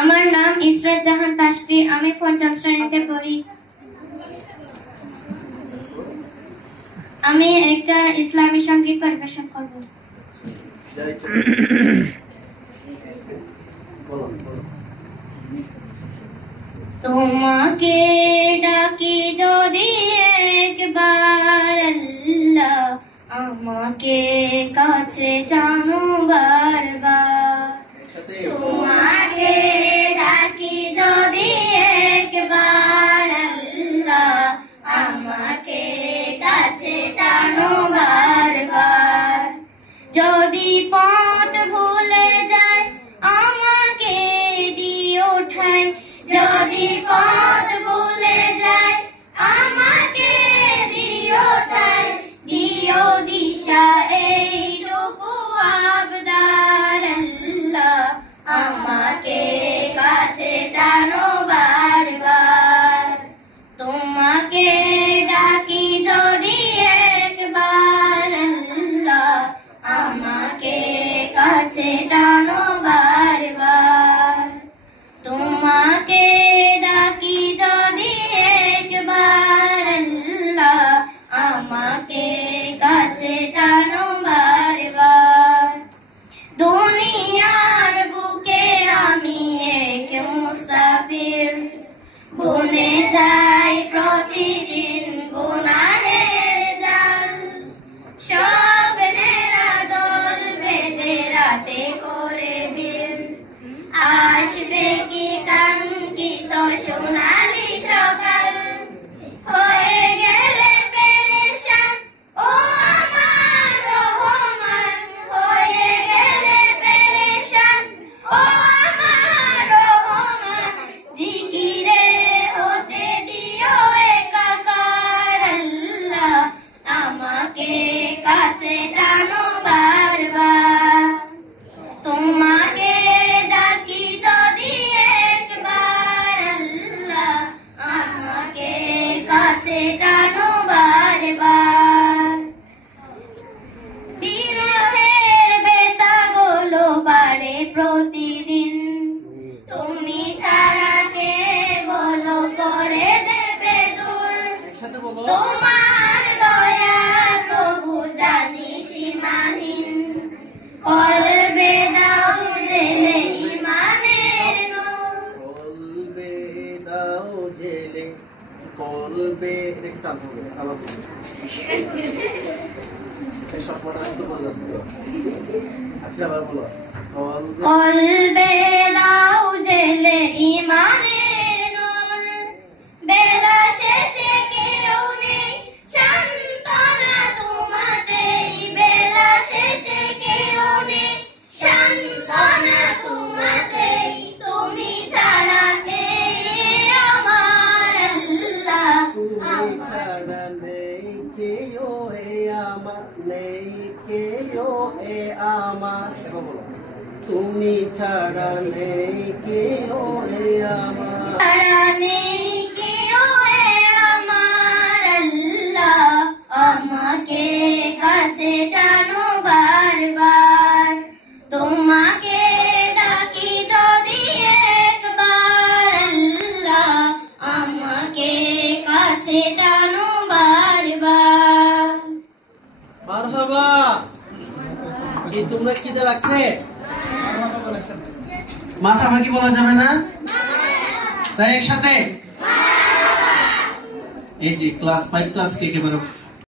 আমার নাম ইসরাত জাহান তাসফি। আমি পঞ্চম শ্রেণীতে পড়ি। আমি একটা ইসলামী সঙ্গীত পরিবেশন করব। তোমাকে ডাকি যদি একবার আল্লাহ, আমাকে কাছে টানো বারবার। তোমাকে ডাকি যদি একবার আল্লাহ, আমাকে কাছে টানো বারবার। যদি পথ ভুলে যায় আমাকে দিও ঠাই, যদি পথ ভুলে যায় আমাকে দিও ঠাই, দিও দিশা এইটুকু আবদার আল্লাহ, আমাকে কাছে টানো বারবার। তোমাকে ডাকি যদি একবার আল্লাহ, আমাকে কাছে টানো বারবার। তোমাকে ডাকি যদি একবার আল্লাহ, আমাকে কাছে টানো বারবার। দুনিয়ার বুকে আমি এক মুসাফির, বনে যাই প্রতিদিন গুনাহের জাল। স্বপ্নেরা দল বেঁধে রাতে করে বীর, আসবে কি কাঙ্ক্ষিত সোনালি সকাল। হয়ে গেলে পেরেশান ও আমার রহমান, হয়ে গেলে পেরেশান ও আমার রহমান। জিকিরে হতে দিও একাকার আল্লাহ, আমাকে কাছে টানো বারবার। তোমাকে ডাকি যদি একবার আল্লাহ, আমাকে কাছে টানো বারবার। বিরহের বেতাগুলো বাড়ে প্রতিদিন, তুমি ছাড়া কে বলো করে দেবে দূর। তোমার দয়া প্রভু জানি সীমাহীন, কলবে দাও জেলে ইমানের নূর। কলবে দাও জেলে, কলবে একটা আবার এই সবটা একটু বলে যাচ্ছে। আচ্ছা আবার বলো। কলবে দাও জেলে ইমানের নূর, বেলা শেষে কেউ নেই সান্ত্বনা তোমাতেই, বেলা শেষে কেউ নেই সান্ত্বনা তোমাতেই। তুমি ছাড়া কে আমার আল্লাহ, তুমি ছাড়া নেই কেউ এ আমার, নেই কেউ এ আমার। বলো তুমি ছাড়া নেই কেউ এ আমার, ছাড়া নেই কেউ এ আমার আল্লাহ, আমাকে কাছে টানো বারবার। তোমাকে ডাকি যদি একবার আল্লাহ, আমাকে কাছে টানো বারবার। মারহাবা। কি তোমরা খিদে লাগছে? মাথা ভাঙি বলা যাবে না, তাই একসাথে এই যে ক্লাস 5 ক্লাস কে কে